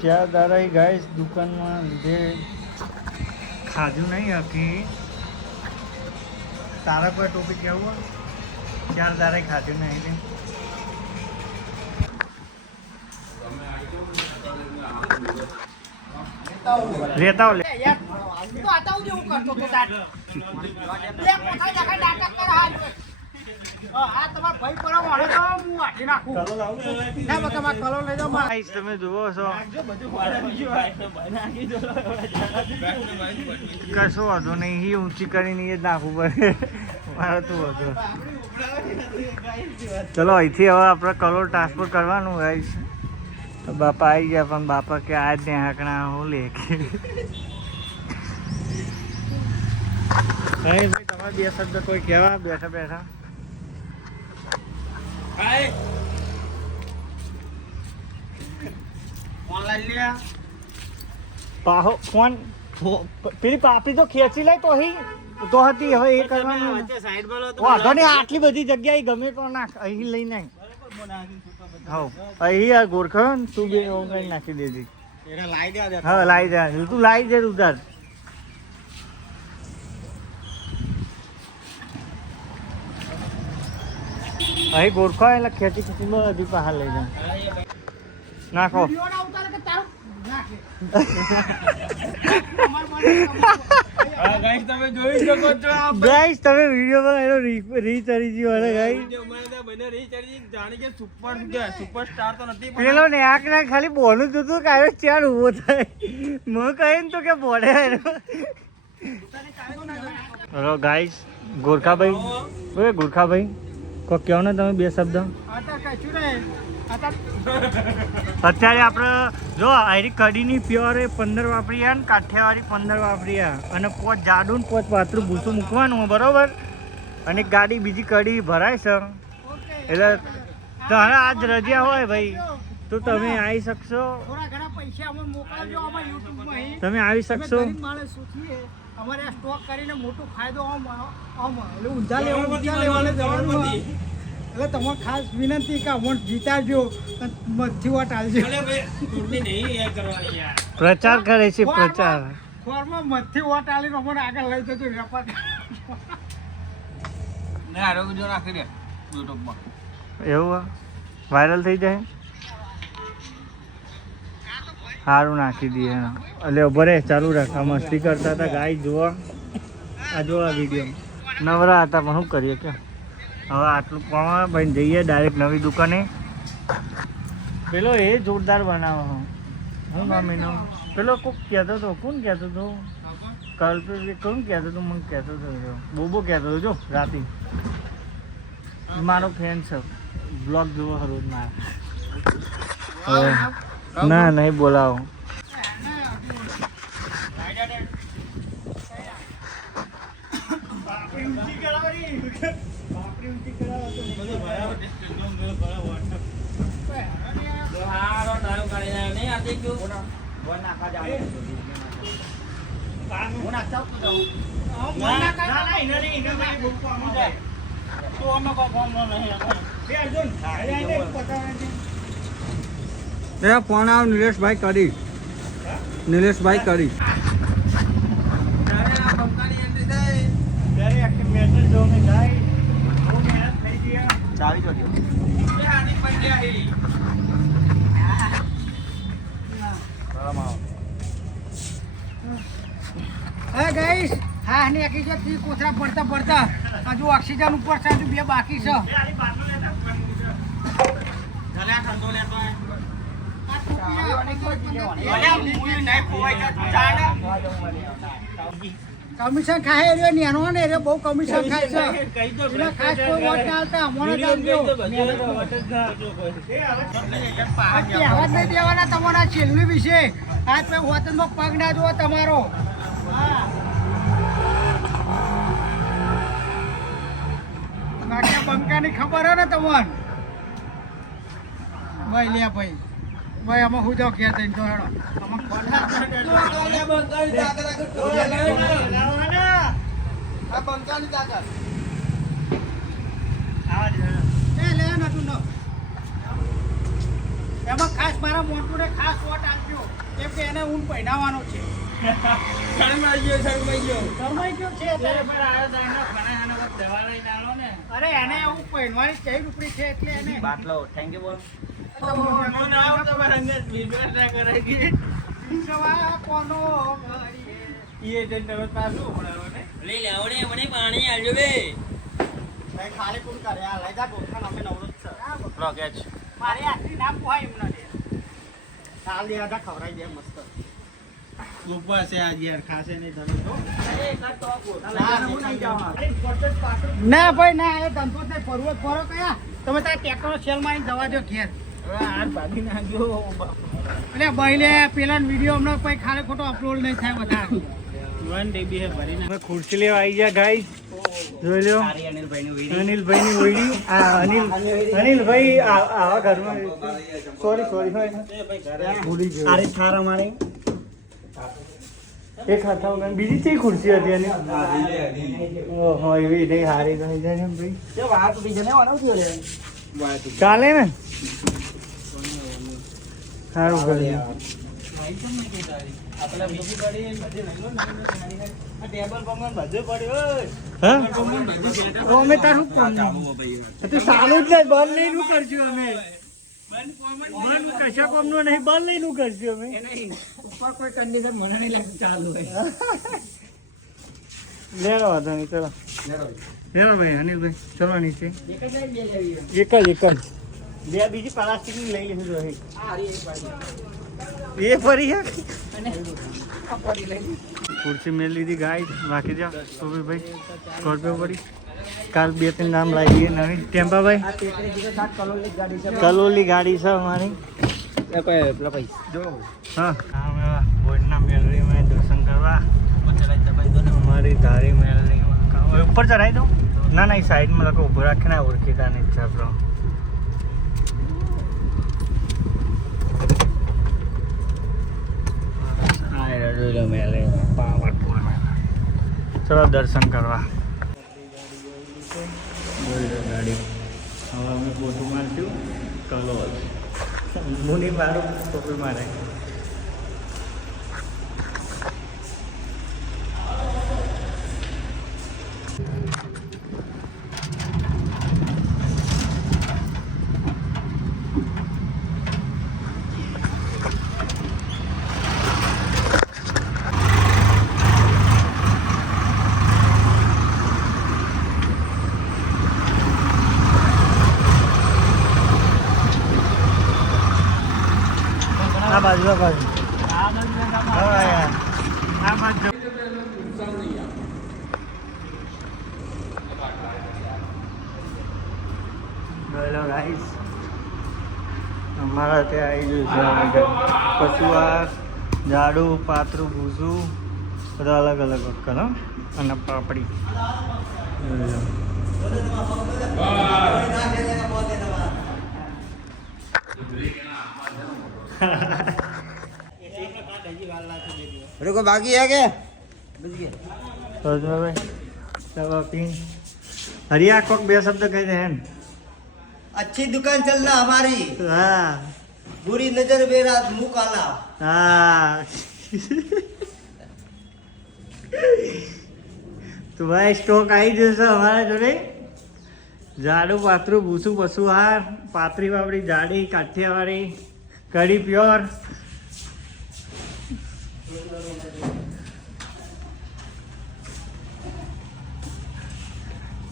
ચાર દાડા ગાઈસ દુકાનમાં જે ખાધું નહીં હકી તારા કોઈ ટોપિક કેવું ચાર દાડા ખાધું નહીં રેતા લે તમે જુઓ છો કશો વાંધો નહીં ઊંચી કરીને એ જ નાખવું પડે મારે તું હતો ચલો અહીંથી હવે આપણે કલોલ ટ્રાન્સફર કરવાનું ગાઈસ બાપા આવી ગયા પણ બાપા કે આજ ને હાકણા હું લે કે ભાઈ તમારે બે શબ્દ કોઈ કહેવા બેઠા બેઠા પાહો ફોન પેલી પાપડી તો ખેંચી લે તો હતી હવે એ કરવાનું વાંધો નહીં આટલી બધી જગ્યાએ ગમે તો નાખ અહીં લઈ નાખ હા અહીં આ ગોરખા તું બે નાખી દેજે હા લાવી દે તું લાવી દે ઉધાર અહીં ગોરખા એટલે ખેંચી ખેંચી હજી બહાર લઈ જાય નાખો ગાઈસ તમે વિડિયો માં એનો રીચ કરી ગયો અને ગાઈસ સુપરસ્ટાર તો નથી પેલો ને આક ના ખાલી બોલું જોતું કે આવ્યો ચાર ઊભો થાય મો કહે ને તો કે બોલે હેલો ગાઈસ ગોરખાભાઈ કો કહો ને તમે બે શબ્દ અત્યારે આપણે જો આરી કઢીની પ્યોર 15 વાપરીયા ને કાઠિયાવાડી 15 વાપરીયા અને પોચ જાડું ને પોચ પાતળું ભૂસું મૂકવાનું બરોબર અને ગાડી બીજી કઢી ભરાય છે એટલે તારે આજ રજા હોય ભાઈ તો તમે આવી શકશો તમે આવી શકશો અમારે સ્ટોક કરીને મોટો ફાયદો એટલે ઊંધા લેવાને જવાનું એટલે તમારે ખાસ વિનંતી કે અમોન્ટ જીતાડજો મધ્ય વોટ આવજો પ્રચાર કરે છે પ્રચાર ખોરમાં મધ્ય વોટ આલીને અમને આગળ લઈ જજો વેપાર ને આરોગ્ય રાખી દે યુટ્યુબમાં એવું વાયરલ થઈ જાય સારું નાખી દઈએ એટલે ભરે ચાલુ રાખ મસ્તી કરતા હતા ગાય જોવા આ જોવા વિડીયો નવરા હતા પણ શું કરીએ કે હવે આટલું પાવા ભાઈ જઈએ ડાયરેક્ટ નવી દુકાને પેલો એ જોરદાર બનાવો હું મમ્મીનો પેલો કોક કહેતો હતો કોણ કહેતો હતો કલ્પેશ કોણ કહેતો હતો મને કહેતો હતો બોબો કહેતો હતો જો રાતી મારો ફ્રેન્ડ છે બ્લોગ જોવો રોજ મારા ના નહીં બોલાવો ફોન આવ નિલેશભાઈ કરી ગાઈસ હા ને આખી જો તી કોથરા પડતા હજુ ઓક્સિજન ઉપર છે હજુ બે બાકી છે કમિશન ખાય રે નેનો ને રે બહુ કમિશન ખાય છે એટલે ખાસ કોઈ વોટ ચાલતા અમને જાણજો આવાજ નહીં દેવાના તમારા છેલ્લી વિશે આજ મેં વતનમાં પગ ના જુઓ તમારો બાકી બંકાની ખબર હે ને તમને ભાઈ લે ભાઈ આમાં હું જાઉં ક્યાં થઈને તો હેડો એમાં ખાસ મારા મોટુને ખાસ વોટ આપજો કેમ કે એને ઊન પહેરાવાનો છે. શરમાઈ ગયો છે એટલે અરે એને હું પહેરવાની ચઈ ઉપડી છે એટલે એને બાટલો થેન્ક યુ બોલ. વિશ્વા કોનો કરીએ. લઈ લે આવડે મને પાણી આલજો બે. ભાઈ ખાલી કોણ કરે આ લઈ જા ગોઠણ અમે નવરો જ છે. લો કેચ. મારી આટલી ના પોહાય એમ નથી. ચાલ દે આધા ખવડાવી દે મસ્ત. ઉપવાસ છે આજે યાર ખાશે નહીં તમે તો ના ભાઈ ના એ ધંધો ને ફરવો ફરો કયા તમે તાર ટ્રેક્ટર સેલ માં જવા દો ઘેર. એટલે ભાઈ લે પેલા વિડીયો હમણાં પછી ખાલી ખોટો અપલોડ નહીં થાય બધા. અમે ખુરશી લેવા આવી ગયા ગાઈસ જોઈ લો અનિલભાઈની વીડિયો અનિલભાઈ આવા ઘરમાં સોરી ભૂલી ગયો એક હાથા વગર બીજી કઈ ખુરશી હતી અને ઓહો એવી નહીં હારી ગઈ છે ને ભાઈ ચાલે ને સારું કર્યું અમે તારું સારું જ બંધ નહીં નું કરશું અમે બંધ કશા કોમ નું નહીં બંધ નહીં નું કરશું અમે કોઈ કન્ડિશન મને નહીં લાગતું ચાલુ હોય. લેરો વાંધો નહીં ચલો લેરો ભાઈ અનિલભાઈ ચલો નીચે એક જ બે બીજી પ્લાસ્ટિકની લઈ લીધું રહી એ ફરી ખુરશી મેળ લીધી ગાય બાકી જાઓ ભાઈ સ્કોર્પિયો પડી કાલ 2-3 નામ લાવી દઈએ નવી ટેમ્પાભાઈ કલોલી ગાડી છે અમારી હા ભોજના મેળવીમાં દર્શન કરવા અમારી ધારી મેળવીમાં ઉપર ચડાવી દઉં ના એ સાઈડમાં લોકો ઊભો રાખીને ઓળખીતા નહીં ઈચ્છા આપણો ચલો દર્શન કરવા ગાડી હવે અમે ફોટો મારશું કલોલ મુનિ મારું ટોપી મારે આ બાજુ જોઈ લો ગાઈસ અમારા ત્યાં આવી ગયું છે પશુઆર જાડું પાતળું ભૂસું બધા અલગ અલગ વખત અને પાપડી रुको बाकी है क्या? हरिया कोक बे शब्द कहते हैं अच्छी दुकान चलना हमारी, हाँ बुरी नजर मेरा मुंह काला. हाँ तो भाई स्टॉक आई जैसे हमारा जो नहीं जाड़ू पातरू भूसू पशुहार पातरी बापड़ी जाड़ी काठियावाड़ी कड़ी प्योर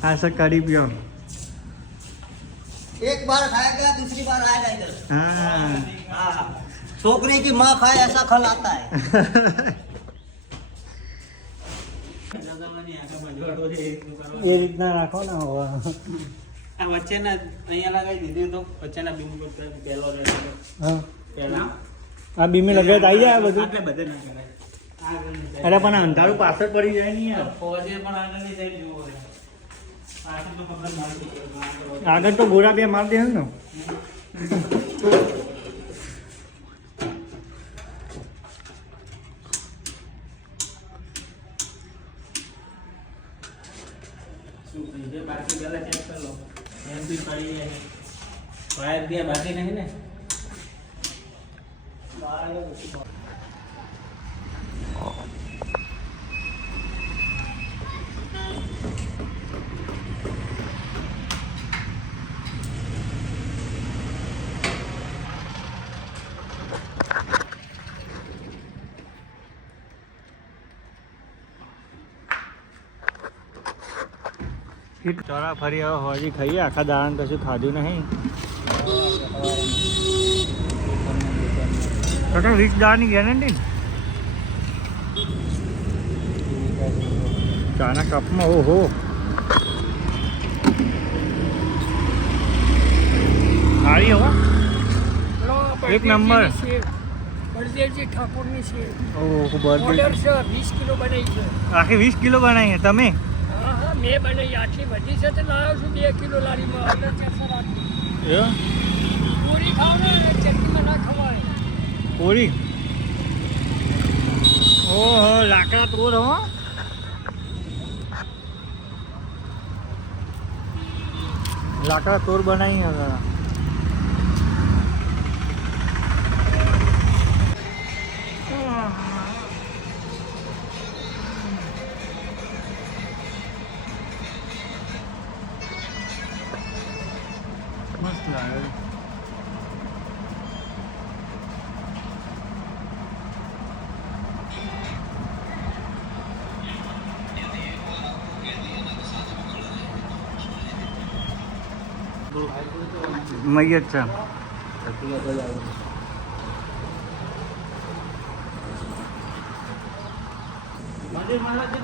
हाँ सर कड़ी प्योर एक बार खाएगा दूसरी बार आएगा इधर. हाँ हाँ, छोकरी की माँ खाए ऐसा खल आता है. ये રીતના રાખો ને હવે આ વચ્ચેના અહીંયા લગાવી દીધું તો વચ્ચેના બીમ પર પહેલો રહેલો હા પહેલા આ બીમે લગાવે તો આવી જાય બધું આટલે બધે ના કરાય. અરે પણ અંધારું પાછળ પડી જાય ને યાર ફોજે પણ આગળની સાઈડ જોવો છે. પાછળ તો પકડ મારી દીધો. આગળ તો ગોળા બે માર દે ને શું થઈ છે બાકી પહેલા ચેક કરી લો. એમ બી પડી જાય વાયર ગયા બાકી નહીં ને ચોરા ફરી હવે હોજી ખાઈએ આખા દાડા કશું ખાધું નહીં ટોટલ 20 દાડાની ગેરંટી ને ચાના કપમાં ઓહો સારી હવા એક નંબર બળદેવજી ઠાકોરની છે ઓહો ઓર્ડર બર્થડે છે 20 કિલો બનાવી છે આખી 20 કિલો બનાવી છે તમે હા હા મેં બનાવી આટલી બધી છે તો લાવ્યો છું 2 કિલો લારીમાં ઓર્ડર કેસર રાખી એ પૂરી ખાવ ને ચટણીમાં ના ખવાય પૂરી ઓહો લાકડા તોડ હો લાકડા તોડ બનાવી હતા મસ્ત લાગે મૈયત છે